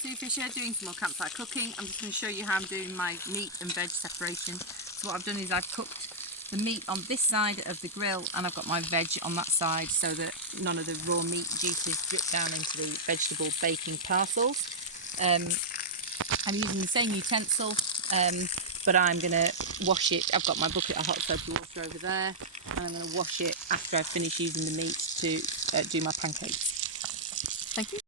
Sue Fisher doing some more campfire cooking. I'm just going to show you how I'm doing my meat and veg separation. So what I've done is I've cooked the meat on this side of the grill and I've got my veg on that side so that none of the raw meat juices drip down into the vegetable baking parcels. I'm using the same utensil, but I'm going to wash it. I've got my bucket of hot soapy water over there and I'm going to wash it after I finish using the meat to do my pancakes. Thank you.